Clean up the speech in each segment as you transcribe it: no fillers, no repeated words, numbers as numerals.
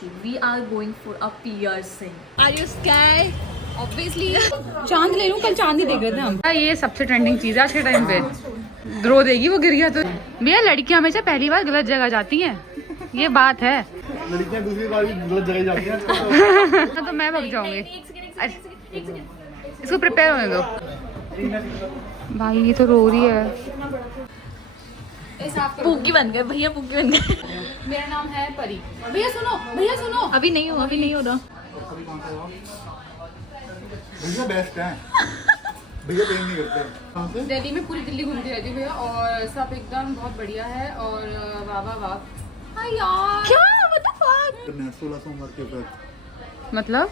We are going for a piercing. Are you scared? Obviously. चांद ले लूं, कल चांद ही देख रहे थे हम। ये सबसे ट्रेंडिंग चीज है आज के टाइम पे। रो देगी वो गिर गया तो। भैया लड़कियां हमेशा पहली बार गलत जगह जाती हैं, ये बात है। लड़कियां दूसरी बार भी गलत जगह जाती हैं। तो मैं भग जाऊंगी। इसको प्रिपेयर होने दो। भाई ये तो रो रही है। पुग्गी बन गए भैया, पुग्गी बन गए। मेरा नाम है परी। भैया सुनो, भैया सुनो। अभी नहीं हो रहा। भैया बेस्ट है, भैया पेन नहीं करते। कहाँ से? दिल्ली में पूरी दिल्ली घूमती रहती हूँ भैया, और सब एकदम बहुत बढ़िया है। और वाह वाह वाह। हाँ यार क्या? What the fuck? 16 सोमवार के ऊपर मतलब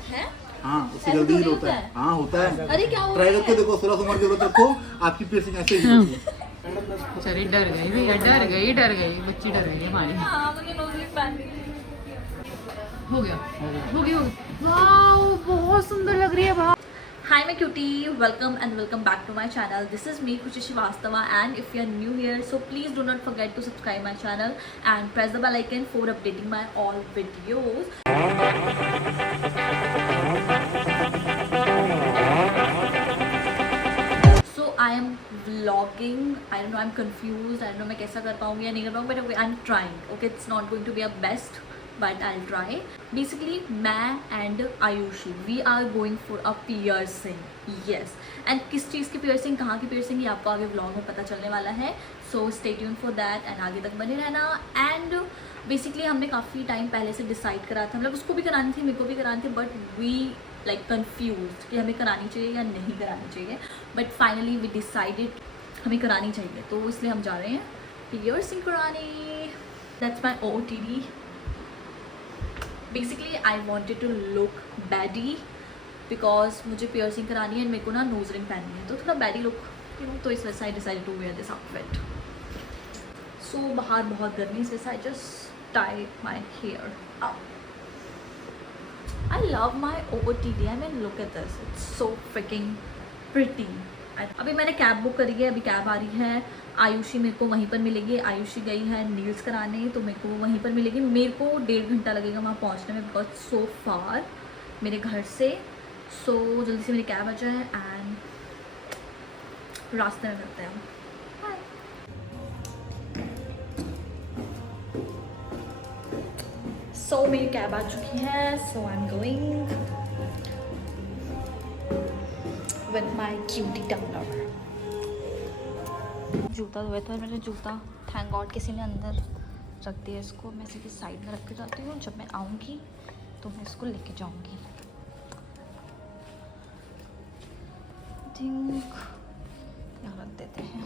हाँ, उससे जल्दी ही होता है। हाँ होता है। अरे क्या ट्राई करके देखो, 16 सोमवार के ऊपर रखो, आपकी piercing ऐसे ही होती है। चलिए डर गई भैया, डर गई बच्ची डर गई हमारी। हो गया। वाओ बहुत सुंदर लग रही है भाई। Hi my cutie, welcome back to my channel. This is me Khushi Srivastava, and if you are new here, so please do not forget to subscribe my channel and press the bell icon for updating my all videos. So I am vlogging. I don't know, I'm confused. I don't know मैं कैसा कर पाऊँगी या नहीं कर पाऊँगी, but okay, I'm trying. Okay, it's not going to be a best, but I'll try. Basically, मैं and Ayushi, we are going for a piercing. Yes. And किस चीज़ की piercing, कहाँ की piercing, ये आपको आगे vlog में पता चलने वाला है. So stay tuned for that and आगे तक बने रहना. And basically हमने काफ़ी टाइम पहले से डिसाइड करा था, मतलब उसको भी करानी थी, मेरे को भी करानी थी, but we like confused कि हमें करानी चाहिए या नहीं करानी चाहिए. But finally we decided हमें करानी चाहिए, तो इसलिए हम जा रहे हैं piercing कराने. That's my OOTD. Basically I wanted to look baddie because मुझे पियर्सिंग करानी है और मेरे को ना नोज रिंग पहननी है, तो थोड़ा बैडी लुक तो इस वजह से I decided to wear this outfit. So बाहर बहुत गर्मी, इस वजह से I just tie my hair up. I love my OOTD. I mean look at this, it's so freaking pretty. अभी मैंने कैब बुक करी है, अभी कैब आ रही है. आयुषी मेरे को वहीं पर मिलेगी. आयुषी गई है नील्स कराने, तो मेरे को वो वहीं पर मिलेगी. मेरे को 1.5 घंटा लगेगा वहाँ पहुँचने में, बिकॉज सो फार मेरे घर से. सो जल्दी से मेरी कैब आ जाए एंड रास्ते में करते हैं हम. सो मेरी कैब आ चुकी है. So I am going with my cutie Turner. जूता धोया था मैंने, जूता थैंक गॉड किसी ने अंदर रख दिया. इसको मैं सीधी साइड में रख के जाती हूँ, जब मैं आऊँगी तो मैं इसको लेके जाऊँगी. थिंक यहाँ रख देते हैं.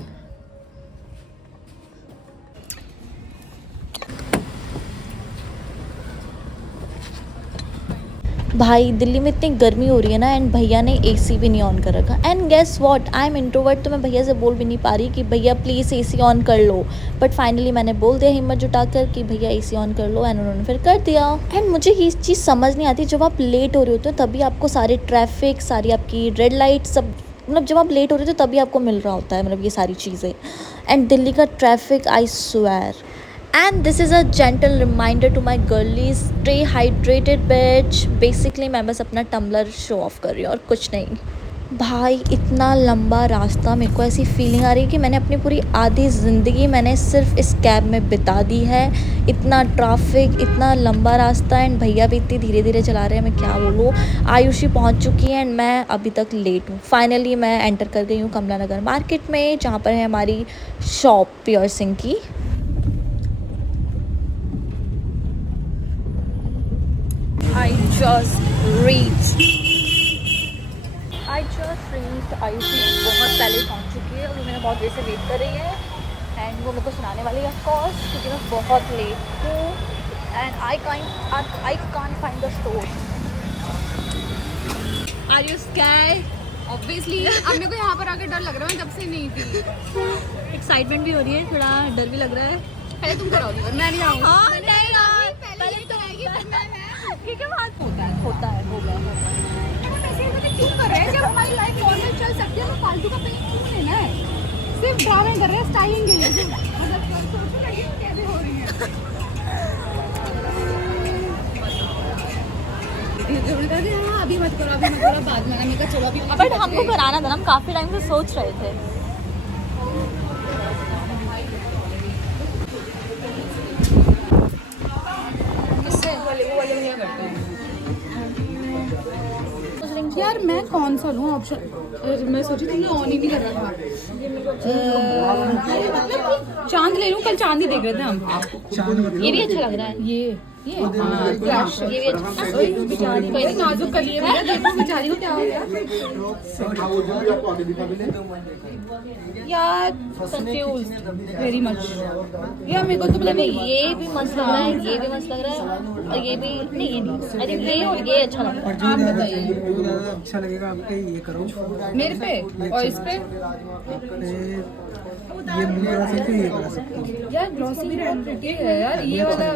भाई दिल्ली में इतनी गर्मी हो रही है ना, एंड भैया ने AC भी नहीं ऑन कर रखा. And guess what, I am introvert, तो मैं भैया से बोल भी नहीं पा रही कि भैया प्लीज़ AC ऑन कर लो. बट फाइनली मैंने बोल दिया हिम्मत जुटाकर कि भैया AC ऑन कर लो, एंड उन्होंने फिर कर दिया. एंड मुझे ये चीज़ समझ नहीं आती, जब आप लेट हो रहे होते हो तभी आपको सारे ट्रैफिक, सारी आपकी रेड लाइट सब, मतलब जब आप लेट हो रहे हो तभी आपको मिल रहा होता है, मतलब ये सारी चीज़ें. एंड दिल्ली का traffic, I swear. And this is a gentle reminder to my girlies, stay hydrated bitch. Basically मैं बस अपना टम्बलर शो ऑफ कर रही हूँ और कुछ नहीं. भाई इतना लंबा रास्ता, मेरे को ऐसी फीलिंग आ रही है कि मैंने अपनी पूरी आधी ज़िंदगी मैंने सिर्फ इस कैब में बिता दी है. इतना ट्रैफिक, इतना लंबा रास्ता, एंड भैया भी इतनी धीरे धीरे चला रहे हैं, मैं क्या बोलूँ. आयुषी पहुँच चुकी है एंड मैं अभी तक लेट हूँ. फाइनली मैं एंटर कर गई हूँ कमला नगर मार्केट में, जहाँ पर है हमारी शॉप पियर्सिंग की. I just reached. आयुषी बहुत पहले पहुंच चुकी है और वो मेरा बहुत देर से वेट कर रही है. एंड वो मेरे को सुनाने वाली है ऑफ कोर्स, क्योंकि मैं बहुत लेट हूँ. And I can't find the store. Are you scared? Obviously. अब मेरे को यहाँ पर आकर डर लग रहा है, मैं जब से नहीं थी. एक्साइटमेंट भी हो रही है, थोड़ा डर भी लग रहा है. पहले तुम कराओगी और मैं नहीं आऊँगी. हाँ नहीं पहले तो आएगी, फिर मैं. ठीक है, बात होता है हो गया. ऐसे मतलब क्यों कर रहे हैं, जब हमारी लाइफ नॉर्मल चल सकती है तो फालतू का पेन क्यों लेना है. सिर्फ ड्रामे कर रहे हैं स्टाइलिंग के लिए. मतलब सोचो लगी कैसे हो रही है. लगे, उन्होंने कहा कि हाँ अभी मत करो, अभी मत करो, बाद में। मैंने कहा चलो अभी। बट हमको कराना था ना, हम काफ़ी टाइम से सोच रहे थे। इससे वो वाले भैया करते हैं यार। मैं कौन सा लूँ ऑप्शन? मैं सोची थी ऑन ही नहीं कर रहा था। मतलब कि चांद ले लूँ, कल चांद ही देख रहे थे हम। ये भी अच्छा लग रहा है। ये फ्लैश ये भी अच्छा। बेचारी को इतनी नाजुक कर लिया मैंने। देखो बेचारी को क्या हो गया यार। कंफ्यूज वेरी मच यार। मेरे को तो मतलब ये भी मस्त लग रहा है, ये भी मस्त लग रहा है, और ये भी नहीं, ये नहीं। आई थिंक ये और ये अच्छा लग रहा है। आप बताइए अच्छा लगेगा आपके, ये करो मेरे पे और इस पे। ये नहीं करा सकते, ये करा सकते। यार ग्लॉसी भी बहुत प्रिटी है यार। ये वाला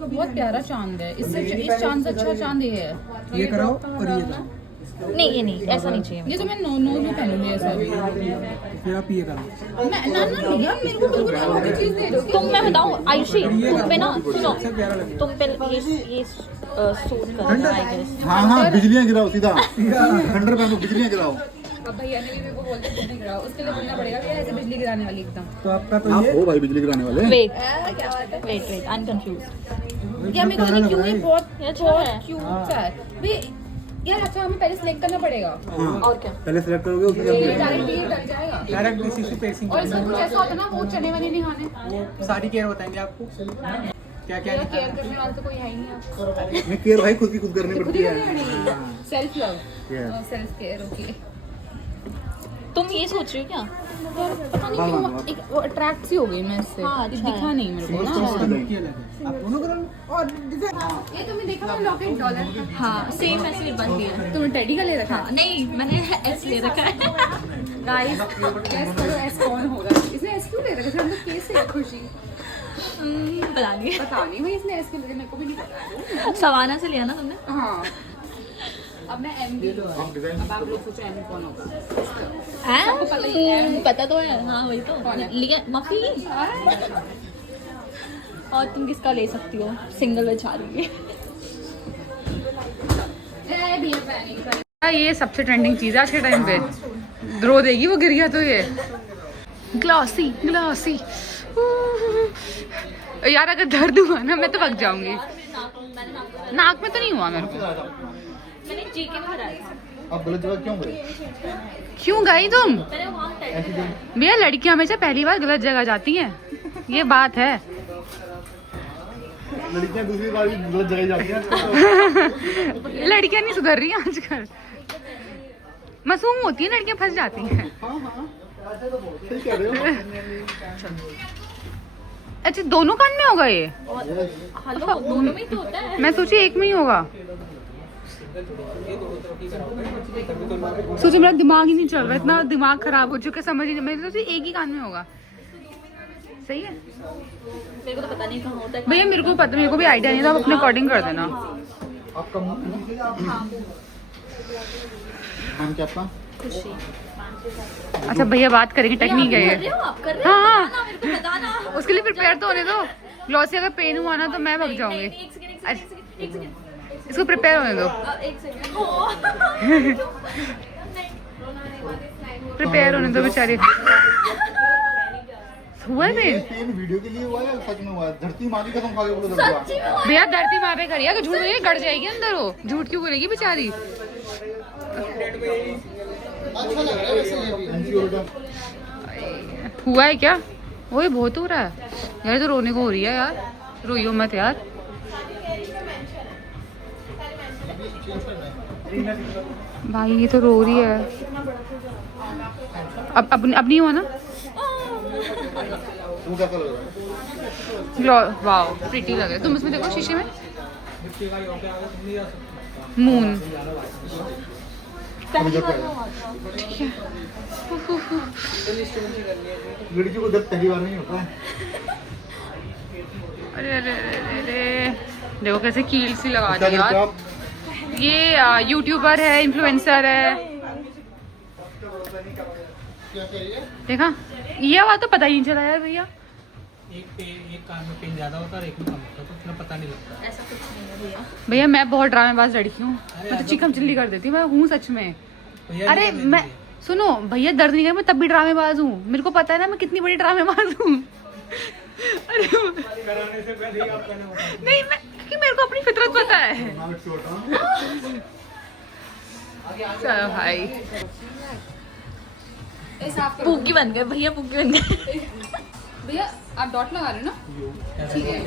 बहुत प्यारा चांद है। इससे इस चांद से अच्छा चांद ये है। ये कराओ और ये कराओ, नहीं ये नहीं, ऐसा नहीं चाहिए। ये तो मैं नो नो भी पहनूंगी ऐसा भी। फिर आप ये करो। मैं ना ना भैया मेरे को बिल्कुल अनोखी चीज दे दो। तुम, मैं बताऊँ आयुषी, तुम पे ना, सुनो, तुम पे ये सूट कर रहा है आई गेस। हाँ हाँ, बिजलियाँ गिराओ सीधा, खंडर पहनो, बिजलियाँ गिराओ। अब भैया ने भी मेरे को बोलते बिजली गिराओ, उसके लिए बोलना पड़ेगा भैया ऐसे बिजली गिराने वाली एकदम। तो आपका तो आप ये हो भाई बिजली गिराने वाले। वेट क्या बात है वेट, आई एम कंफ्यूज। यार मेरे को नहीं क्यों, ये बहुत ये अच्छा है। क्यूट है भैया यार। अच्छा हमें पहले सिलेक्ट करना पड़ेगा और क्या? पहले सिलेक्ट करोगे उसके बाद ये डायरेक्ट ये डल जाएगा। डायरेक्ट बेसिस पे पेसिंग और इसमें कुछ ऐसा होता है ना, वो चने वने नहीं खाने। वो सारी केयर बताएंगे आपको क्या क्या यार केयर करने वाला तो कोई है ही नहीं आपको। नहीं, केयर भाई खुद की खुद करनी खुद पड़ती ही है। करनी पड़ेगी। Self love, Yes. Self care. Okay तुम ये सोच रही हो क्या? पता नहीं क्यों एक वो अट्रैक्ट सी हो गई मैं इससे। हाँ, ये अच्छा दिखा है। नहीं मेरे को Single ना। stone लुक अलग है। आप दोनों करो और डिजाइन। ये तुमने देखा ना लॉकेट डॉलर का? हाँ सेम ऐसे ही बन दिया है। तुमने टेडी का ले रखा? नहीं मैंने एस ले रखा है। गाइस गेस करो एस कौन होगा? इसने एस क्यों ले रखा? हम लोग कैसे है खुशी? पता नहीं, पता नहीं भाई इसने एस क्यों ले रखा, मेरे को भी नहीं पता। सवाना से लिया ना तुमने? हाँ अब मैं एम भी। आप डिजाइन अब आप लोग सोचो एम कौन होगा? पता तो है। हाँ वही तो कौन है? लिया मफी। और तुम किसका ले सकती हो? सिंगल बेचारी। भैया पैनिक। ये सबसे ट्रेंडिंग चीज़ है आज के टाइम पे। रो देगी वो गिर गया तो। ये ग्लॉसी ग्लॉसी। यार अगर दर्द हुआ ना मैं तो भग जाऊंगी। नाक में तो नहीं हुआ मेरे को। मैंने जीके में कराया था। आप गलत जगह क्यों गए? क्यों गई तुम? मैंने वहाँ ऐसी जगह भैया लड़कियां हमेशा पहली बार गलत जगह जाती हैं, ये बात है। लड़कियां दूसरी बार भी गलत जगह जाती हैं। लड़कियां नहीं सुधर रही आजकल, मासूम होती है लड़कियां, फंस जाती हैं। सही कह रहे हो। अच्छा दोनों कान में होगा ये? हेलो, दोनों में ही तो होता है। मैं सोची एक में ही होगा। सोचो मेरा दिमाग ही नहीं चल रहा, इतना दिमाग खराब हो चुका है, समझ ही नहीं। मैं सोची एक ही कान में होगा। सही है। मेरे को तो पता नहीं कहाँ होता है। भैया मेरे को पता, मेरे को भी आइडिया नहीं था, आप अपने अकॉर्डिंग कर देना। आपका नाम क्या आपका? खुशी। अच्छा भैया बात करेंगे, टेक्निक है कर रहे ये। हो आप? कर रहे हाँ, हो? हाँ। बताना, मेरे को बताना। उसके लिए प्रिपेयर तो होने दो। ग्लॉसी अगर पेन हुआ ना तो मैं भग जाऊंगी। एक सेकंड, एक सेकंड। इसको प्रिपेयर होने दो, एक सेकंड। प्रिपेयर होने दो बेचारी। हुआ है पेन? पेन वीडियो के लिए हुआ है या सच में हुआ है? धरती माँ की कसम खा के बोलो दर्द हुआ। सच्ची में? भैया धरती माँ पे करिए, अगर झूठ बोलेगी गड़ जाएगी अंदर। वो झूठ क्यों बोलेगी बेचारी? हुआ है क्या? वो बहुत हो रहा है यार, तो रोने को हो रही है यार। रोइयो मत यार। भाई ये तो रो रही है। अब नहीं हुआ ना? तुम कैसा लग रहा है? वाओ प्रिटी लग रहा है। तुम उसमें देखो शीशे में, मून। लड़की को दर्द पहली बार नहीं होता है। अरे अरे अरे अरे देखो कैसे कील सी लगा क्या दी करते हो यार। आप? ये यूट्यूबर है, इन्फ्लुएंसर है। देखा, ये बात तो पता ही नहीं चला यार भैया। एक कान में पेन ज्यादा होता है और एक में कम होता है, तो उतना पता नहीं लगता। ऐसा कुछ नहीं है भैया। भैया मैं बहुत ड्रामेबाज लड़की हूँ, मैं तो चिकम चिल्ली कर देती हूँ, मैं हूँ सच में। भैया अरे निकल मैं लेंगे। सुनो भैया, दर्द नहीं कर, मैं तब भी ड्रामेबाज हूँ, मेरे को पता है ना मैं कितनी बड़ी ड्रामेबाज हूँ। अरे कराने से पहले ही आप कहना होता है। नहीं, मैं क्योंकि मेरे को अपनी फितरत पता है। Now it's your turn. चलो भाई, पुग्गी बन गए भैया, पुग्गी बन गए। भैया आप डॉट लगा रहे हो ना? ठीक है।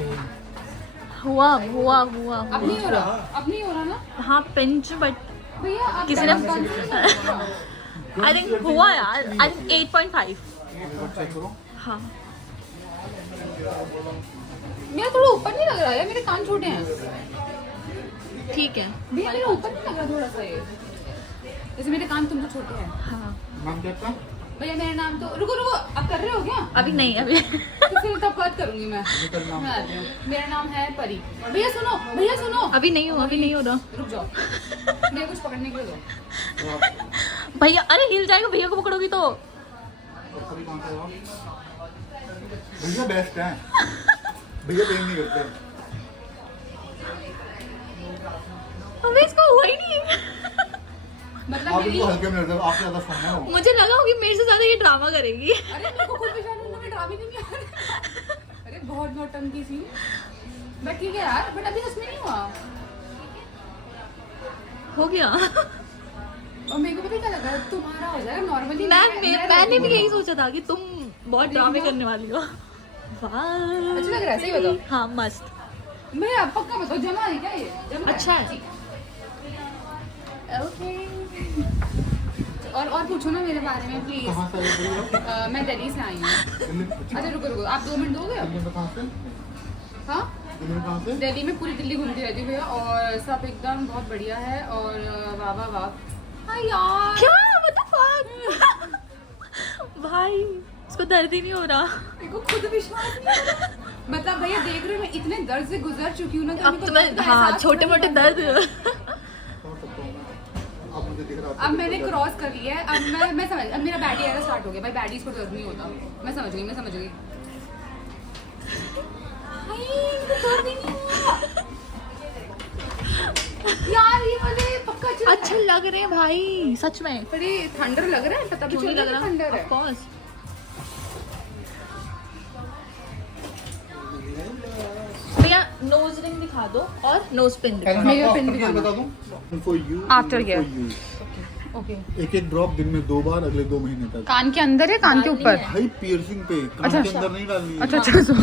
हुआ हुआ हुआ अब नहीं हो रहा, अब नहीं हो रहा ना हाँ पिंच, बट भैया? आप किसी ने ने आई थिंक हुआ यार, आई थिंक 8.5। चेक करो. हाँ मेरा थोड़ा ऊपर नहीं लग रहा है, मेरे कान छोटे हैं ठीक है। भैया, मेरा ऊपर नहीं लग रहा थोड़ा सा ये, जैसे मेरे कान तुमसे छोटे हैं। हाँ नाम क्या था? भैया मेरा नाम तो रुको रुको, आप कर रहे हो क्या? अभी नहीं, अभी तो फिर तब बात करूंगी मैं आ रही हूँ। मेरा नाम है परी। भैया सुनो, भैया सुनो, अभी नहीं हो, अभी नहीं हो रहा रुक जाओ, मेरे कुछ पकड़ने के लिए दो। भैया। अरे हिल जाएगा, भैया को पकड़ोगी तो। सभी कौन सा है? भैया बेस्ट है. भैया पेन नहीं करते. अबे इसको हुआ ही नहीं। मतलब आप मेरी, इनको हल्के में लेते हो, आपसे ज्यादा फन है वो. मुझे लगा होगी मेरे से ज्यादा ये ड्रामा करेगी। अरे मेरे को खुद परेशान हूँ, मैं ड्रामे नहीं आ रहा। अरे बहुत नौटंकी सी, बट ठीक है यार, बट अभी सच में नहीं हुआ। हो गया। और मेरे को पता है क्या लगा, तुम्हारा हो जाएगा नॉर्मली। मैंने भी यही सोचा था कि तुम बहुत ड्रामे करने वाली हो। वाह अच्छा लग रहा है, सही बताओ। हाँ मस्त। मैं अब पक्का बताओ, जमा है क्या ये? जमा अच्छा है। ठीक। ओके। और पूछो ना मेरे बारे में प्लीज। कहाँ से आई भैया? मैं दिल्ली से आई हूँ। दिल्ली में. अच्छा रुको रुको, आप 2 मिनट दोगे? दिल्ली में कहाँ से? हाँ, दिल्ली में कहाँ से? दिल्ली में पूरी दिल्ली घूमती रहती हूँ भैया, और सब एकदम बहुत बढ़िया है। और वाह वाह वाह। हाँ यार, क्या what the fuck? भाई इसको दर्द ही नहीं हो रहा। मेरे को खुद विश्वास नहीं हो रहा। मतलब भैया देख रहे हो, मैं इतने दर्द से गुजर चुकी हूँ ना, तो अब मेरे को तुम्हें दर्द का हाँ एहसास छोटे होने मोटे लगा। दर्द। समझ सकता हूँ मैं. आप मुझे दिख रहा है. अब मैंने क्रॉस कर लिया है, अब मैं समझ, अब मेरा बैडी एरा स्टार्ट हो गया। भाई बैडीज को दर्द नहीं होता, मैं समझ गई, मैं समझ गई। हाय, इनको दर्द ही नहीं हुआ। यार ये वाले पक्का चल रहा है। अच्छे लग रहे हैं भाई सच में। पर ये थंडर लग रहा है, पता भी क्यों नहीं चल लग रहा है थंडर रहा? है। Of course. भैया नोज रिंग दिखा दो और नोज पिन दिखा मैं मेरा आपको पिन after दिखाना। care बता दूं. For you, After for care. you. दो। ओके। एक ड्रॉप दिन में 2 बार अगले 2 महीने तक. कान के अंदर है, कान के डालनी ऊपर? है। भाई पियर्सिंग पे कान अच्छा, के अंदर नहीं डालनी है. अच्छा अच्छा, so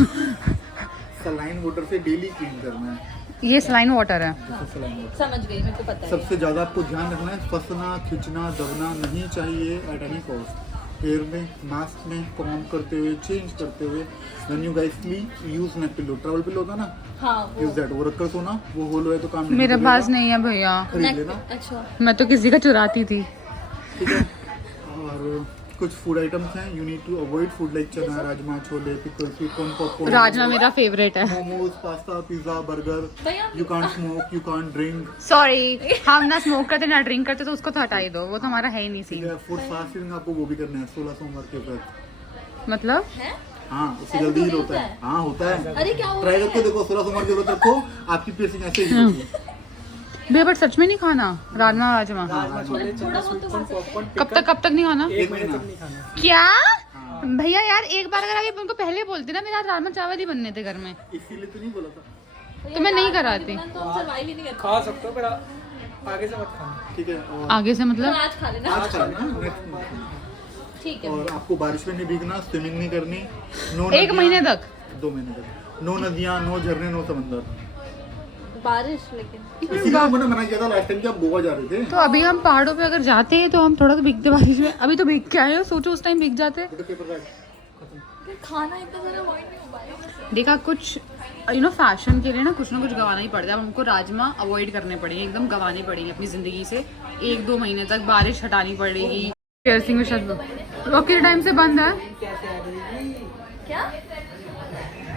सलाइन वाटर से डेली क्लीन करना है. ये सलाइन वाटर है। जैसे सलाइन वाटर. समझ गई, मेरे को पता है। सबसे ज्यादा आपको ध्यान रखना है, फंसना खिंचना दबना नहीं चाहिए एट एनी कॉस्ट. हेयर में, मास्क में, कॉम्ब करते हुए, चेंज करते हुए. When you guys sleep use neck pillow. Travel pillow होता है ना, हाँ वो यूज दैट. वो रखकर सोना. वो होल है तो काम नहीं मेरे करेगा. पास नहीं है भैया, खरीद neck- लेना. अच्छा मैं तो किसी का चुराती थी। ठीक है. और कुछ फूड आइटम्स हैं. You need to avoid food like chana, rajma, chole, pickle, sweet corn, popcorn. राजमा मेरा फेवरेट है। Momos, pasta, pizza, burger. भैया you can't smoke, you can't drink. Sorry, हम ना स्मोक करते ना ड्रिंक करते, तो उसको तो हटा ही दो, वो तो हमारा है ही नहीं ठीक सीन। है. फूड फास्टिंग आपको वो भी करना है 16 सोमवार के व्रत. मतलब है? हाँ, उससे ऐसा जल्दी थोड़ी हील होता होता है. है? हाँ होता है. अरे क्या होता ट्राई है? करके देखो. 16 सोमवार के व्रत रखो, आपकी piercing ऐसे ही होगी. भैया बट सच में नहीं खाना राजमा वाजमा? राजमा छोले थोड़ा बहुत तो खा सकते हैं। पॉपकॉर्न कब तक नहीं खाना? 1 महीने महीना. तक नहीं खाना। क्या हाँ. भैया यार, एक बार अगर आप उनको पहले बोलते ना, मेरा राजमा चावल ही बनने थे घर में, इसीलिए तो नहीं बोला था. तो मैं नहीं कराती। तो हम survive ही नहीं कर खा सकते हो, पर आगे से मत खाना। ठीक है. और आगे से पाते। मतलब? आज खा लेना। आज खा लेना, next month खाना. ठीक है। और आपको बारिश में नहीं भीगना, स्विमिंग नहीं करनी. नो 1 नदियाँ- महीने तक? 2 महीने तक. नो नदियाँ, नो झरने, नो समंदर. बारिश लेकिन इसीलिए मैंने मना किया था लास्ट टाइम कि आप गोवा जा रहे थे. तो अभी हम पहाड़ों पे अगर जाते हैं तो हम थोड़ा तो भीगते बारिश में, अभी तो भीग के आए हो, सोचो उस टाइम भीग जाते। बेटा पेपर बैग. खाना इतना सारा अवॉइड नहीं हो पाएगा। देखा, कुछ फैशन के लिए ना कुछ गंवाना ही पड़ता है। अब हमको राजमा अवॉइड करने पड़ेंगे, एकदम गंवाने पड़ेंगे अपनी जिंदगी से 1-2 महीने तक। बारिश हटानी पड़ेगी। पियर्सिंग में शायद रॉकी टाइम से बंद है। क्या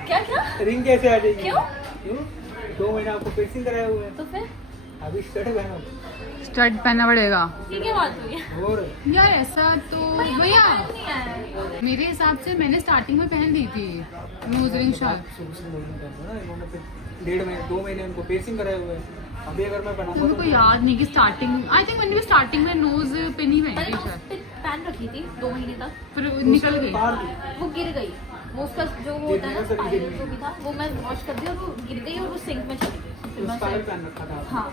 क्या क्या? रिंग कैसे आ जाएगी? क्यों? 2 महीने आपको piercing कराए हुए हैं। तो फिर अब अभी स्टड पहनो स्टड पहनना पड़ेगा ये क्या बात हुई है? और यार। ऐसा तो भैया मेरे हिसाब से मैंने स्टार्टिंग में पहन ली थी नोज रिंग शायद। शुरू से मोल्डिंग करते हैं ना इन्होंने, फिर 1.5 महीने 2 महीने उनको पेसिंग कराए हुए हैं। अभी अगर मैं तो बनाऊंगा मेरे को याद नहीं कि स्टार्टिंग, आई थिंक मैंने भी स्टार्टिंग में नोज पे नहीं पहनी मैंने थी तो शायद, उस पे पहन रखी थी 2 महीने तक, फिर निकल गई। पार दी। वो गिर गई। वो उसका जो वो होता है ना स्पाइरल जो भी था वो मैं वॉश कर दी और वो गिर गई और वो सिंक में चली गई। फिर मैं स्टाइल पहन रखा था हाँ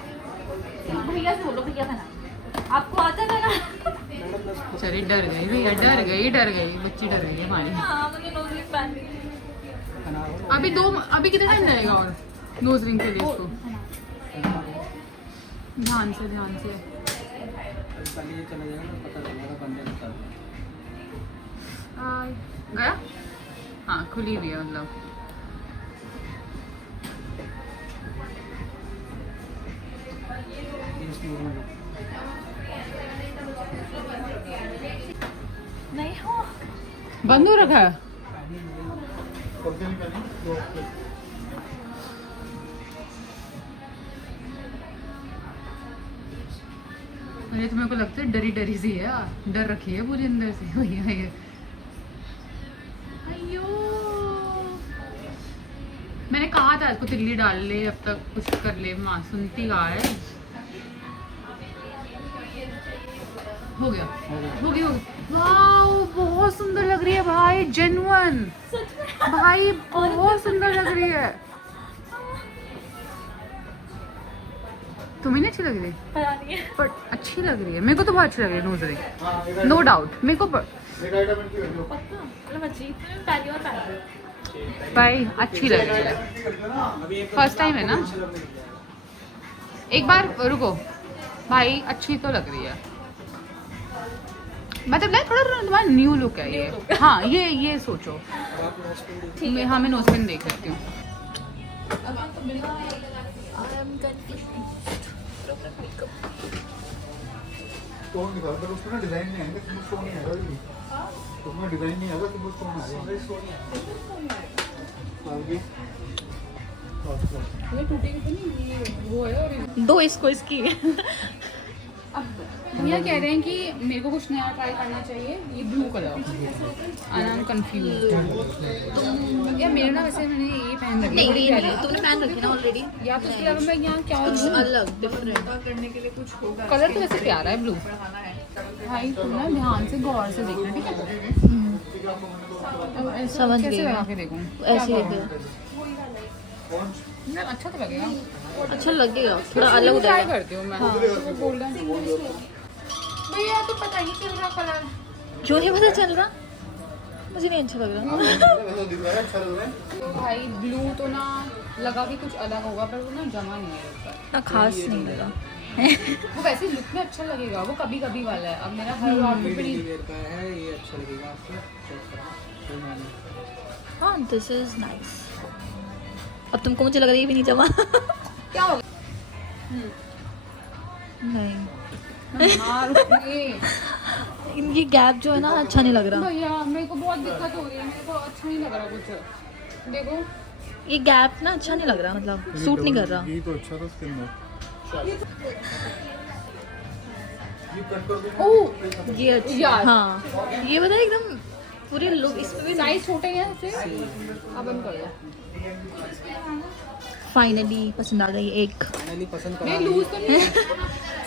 भैया से बोलो भैया पहना आपको आता था ना। मैडम बस चलिए डर गई भैया, डर गई बच्ची डर गई हमारी। हाँ मुझे नोज रिंग पहन दी। बना रहा हूँ। अभी कितना टाइम लगेगा और नोज रिंग के लिए इसको? ध्यान से पहले ये चला जाएगा ना, पता चलेगा बंदे को चल गया। हाँ खुली हुई है मतलब। नहीं हो बंद हो रखा है। अरे तो मेरे को लगता है डरी डरी सी है यार, डर रखी है पूरी अंदर से भैया ये। अयो मैंने कहा था इसको तिल्ली डाल ले, अब तक कुछ कर ले, माँ सुनती कहा है। हो गया हो गया। वाओ बहुत सुंदर लग रही है भाई, जेन्युइन भाई बहुत सुंदर लग रही है। तुम्हें नहीं अच्छी लग रही? पता नहीं है पर अच्छी लग रही है, मेरे को तो बहुत अच्छी लग रही है नोज रिंग, नो डाउट मेरे को। पक्का मतलब अजीब पहली बार पहन रही हूँ। भाई अच्छी लग रही है, फर्स्ट टाइम है ना। एक बार रुको भाई, अच्छी तो लग रही है, मतलब लाइक थोड़ा तुम्हारा न्यू लुक है ये। हाँ ये सोचो। हाँ मैं नोज पिन देख सकती हूँ। स्टोन निकाल पर उसमें ना डिजाइन नहीं आएगा, सिंपल स्टोन नहीं आएगा। उसमें डिजाइन नहीं आएगा, सिंपल स्टोन आएगा। आगे दो इसको इसकी भैया कह रहे हैं कि मेरे को कुछ नया ट्राई करना चाहिए, ये blue colour and I am confused. या मेरा ना वैसे मैंने ये पहन रखी है, बड़ी प्यारी है। तुमने पहन रखी ना ऑलरेडी। या तो उसके अलावा मैं यहाँ क्या कुछ लूँ? अलग डिफरेंट कलर तो वैसे प्यारा है ब्लू। भाई तुम ना ध्यान से गौर से देखना ठीक है। अब ऐसे समझ कैसे गई लगा मैं। के देखूँ? ऐसे ही है। यार अच्छा तो लगेगा, अच्छा लगेगा, थोड़ा अलग ट्राई लगेगा। करती हूँ मैं। तो गोल्डन भैया तो पता ही नहीं चल रहा कलर। क्यों नहीं पता चल रहा? मुझे नहीं अच्छा लग रहा। वैसा दिख रहा है, अच्छा लग रहा है। तो भाई ब्लू तो ना लगा कि कुछ अलग होगा, पर वो ना जमा नहीं है ऊपर। ना खास नहीं लगा। वो वैसे लुक में अच्छा लगेगा, वो कभी कभी वाला है। अब मेरा हर आउटफिट पे नहीं। वेयर का है, ये अच्छा लगेगा आपको। चेक करो कोई माने हाँ दिस इज नाइस। अब तुमको मुझे लग रही है भी नहीं जमा। क्या हो नहीं गया? ये गैप जो है ना अच्छा नहीं लग रहा। भैया मेरे को बहुत दिक्कत हो रही है, मेरे को अच्छा नहीं लग रहा कुछ। देखो ये गैप ना अच्छा नहीं लग रहा, मतलब सूट नहीं कर रहा। ये तो अच्छा था इसके अंदर। ये कट कर दूंगा। ओह ये अच्छा यार। हाँ ये बता एकदम पूरे लुक इसमें भी साइज छोटे हैं इससे। अब हम कर दो। फाइनली पसंद आ गई एक। फाइनली पसंद करा नहीं लूज तो नहीं है।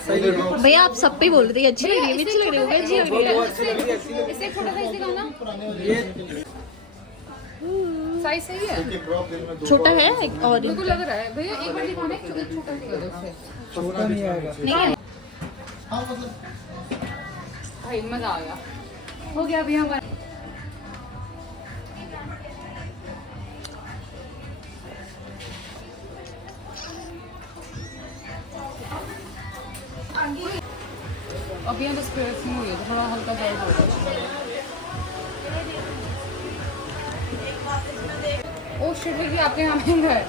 सही है। भैया आप सब पे ही बोल रहे थे अच्छी लग रही है, अच्छी लग रही है, अच्छी लग रही है। इससे छोटा साइज दिखाना, ये साइज सही है। ड्रॉप दिन में 2 छोटा है और मेरे को लग रहा है भैया एक बार दिखाना, एक छोटा दिखा दो उससे। छोटा नहीं आएगा। नहीं है। भाई मजा आ गया, हो गया भैया हमारा। अभी यहाँ तो स्क्रेचिंग हुई है, तो थोड़ा हल्का दर्द हो रहा है। ओ शिट कि आपके यहाँ में है,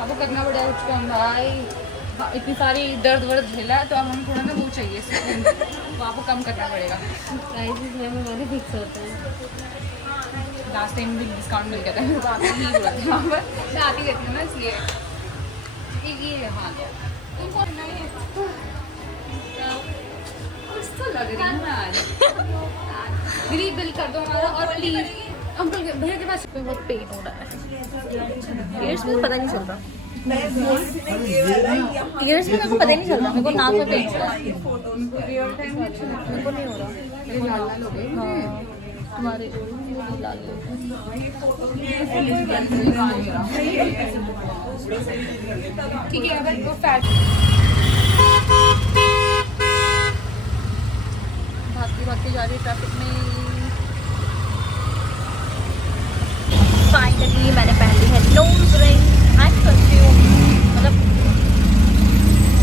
आपको करना पड़ेगा कुछ कम भाई। इतनी सारी दर्द वर्द झेला है, तो अब हमें थोड़ा ना वो चाहिए सुकून, तो आपको कम करना पड़ेगा। प्राइसेस में हमारे फिक्स होते हैं। लास्ट टाइम भी डिस्काउंट मिल गया था, मेरे को आप ही बोला था वहाँ पर, मैं आती रहती हूँ ना इसलिए। ये हाँ तुमको लग रही हूँ मैं आज। दीदी बिल कर दो हमारा, और प्लीज अंकल भैया के पास बहुत पेन हो रहा है। ईयर्स में पता नहीं चल रहा, ईयर्स में मेरे को पता ही नहीं चल रहा, मेरे को नाक में पेन हो रहा है। मेरे को नहीं हो रहा। ये लाल लाल हो गए। हाँ तुम्हारे भी लाल हो गए। ठीक है, अगर वो फैट भागती भागती जा रही है ट्रैफिक में। फाइनली मैंने पहन ली है nose ring. I am confuse, मतलब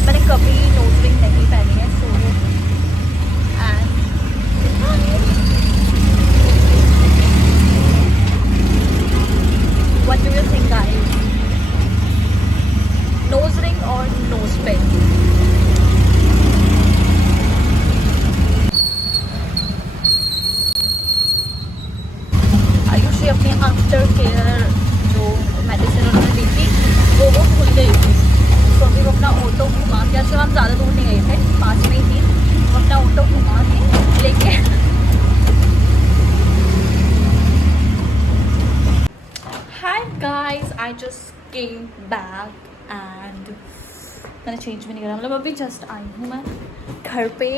मैंने कभी नोज रिंग नहीं पहनी है। So and what do you think guys, nose ring और नोज पिन? आयुषी अपनी आफ्टर केयर जो मेडिसिन उन्होंने दी थी वो भूल गई थी, तो अभी वो अपना ऑटो घुमा के, अच्छा हम ज़्यादा दूर नहीं गए थे, पास में ही थी, वो अपना ऑटो घुमा के लेके। Hi guys, I just came back and मैंने चेंज भी नहीं करा, मतलब अभी जस्ट आई हूँ मैं घर पे।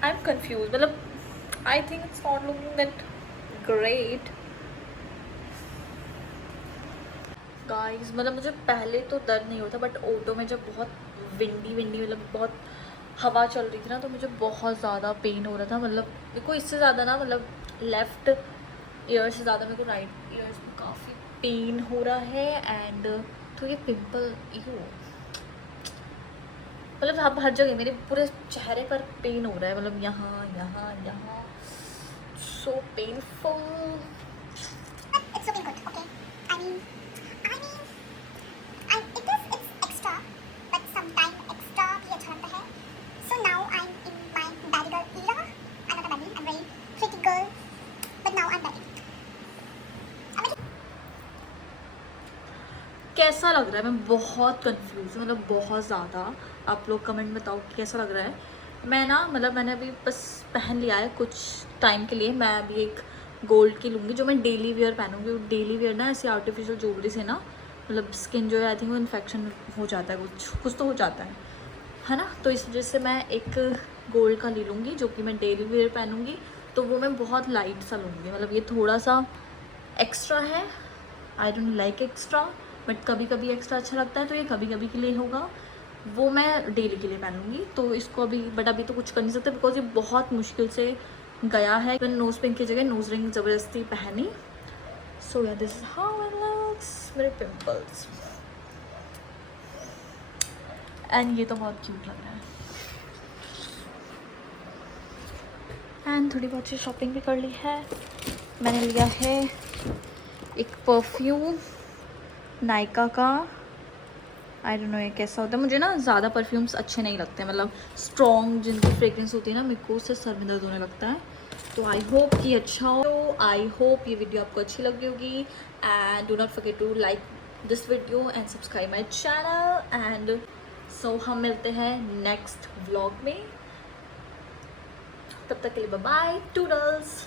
I'm confused, मतलब I think it's not looking that great. Guys, मतलब मुझे पहले तो दर्द नहीं होता, बट ऑटो में जब बहुत विंडी मतलब बहुत हवा चल रही थी ना, तो मुझे बहुत ज़्यादा पेन हो रहा था। मतलब मेरे को इससे ज़्यादा ना, मतलब लेफ़्ट ईयर से ज़्यादा मेरे को राइट ईयर्स में काफ़ी पेन हो रहा है। एंड तो ये पिंपल मतलब अब हर जगह मेरे पूरे चेहरे पर पेन हो रहा है, मतलब यहाँ यहाँ यहाँ, so painful. It's looking good, okay? I mean, it's extra, but sometime extra भी अच्छा लगता है. So now I'm in my baby girl era. I'm not a baby, I'm very pretty girl, but now I'm baby. कैसा लग रहा है? मैं बहुत कंफ्यूज हूँ, मतलब बहुत ज़्यादा। आप लोग कमेंट बताओ कि कैसा लग रहा है। मैं ना, मतलब मैंने अभी बस पहन लिया है कुछ टाइम के लिए। मैं अभी एक गोल्ड की लूँगी जो मैं डेली वेयर पहनूँगी। वो डेली वेयर ना ऐसे आर्टिफिशियल ज्वेलरी से ना, मतलब स्किन जो है आई थिंक वो इन्फेक्शन हो जाता है, कुछ तो हो जाता है ना। तो इस वजह से मैं एक गोल्ड का ले लूँगी जो कि मैं डेली वेयर पहनूँगी। तो वो मैं बहुत लाइट सा लूँगी, मतलब ये थोड़ा सा एक्स्ट्रा है। I don't like extra, but कभी कभी एक्स्ट्रा अच्छा लगता है, तो ये कभी कभी के लिए होगा। वो मैं डेली के लिए पहनूँगी। तो इसको अभी, बट अभी तो कुछ कर नहीं सकते बिकॉज ये बहुत मुश्किल से गया है। मैंने नोज़ पिन की जगह नोज़ रिंग ज़बरदस्ती पहनी। सो या this is how it looks. मेरे पिंपल्स एंड ये तो बहुत क्यूट लग रहा है। एंड थोड़ी बहुत सी शॉपिंग भी कर ली है। मैंने लिया है एक परफ्यूम नायका का। आई डोंट नो ये कैसा होता है। मुझे ना ज़्यादा परफ्यूम्स अच्छे नहीं लगते, मतलब स्ट्रॉन्ग जिनकी फ्रेग्रेंस होती है ना, मेरे को उससे सर में दर्द होने लगता है। तो आई होप कि अच्छा हो। तो आई होप ये वीडियो आपको अच्छी लगी होगी। And do not forget to like this video and subscribe my channel. And so हम मिलते हैं नेक्स्ट व्लॉग में। तब तक के लिए बाय बाय, टूडल्स।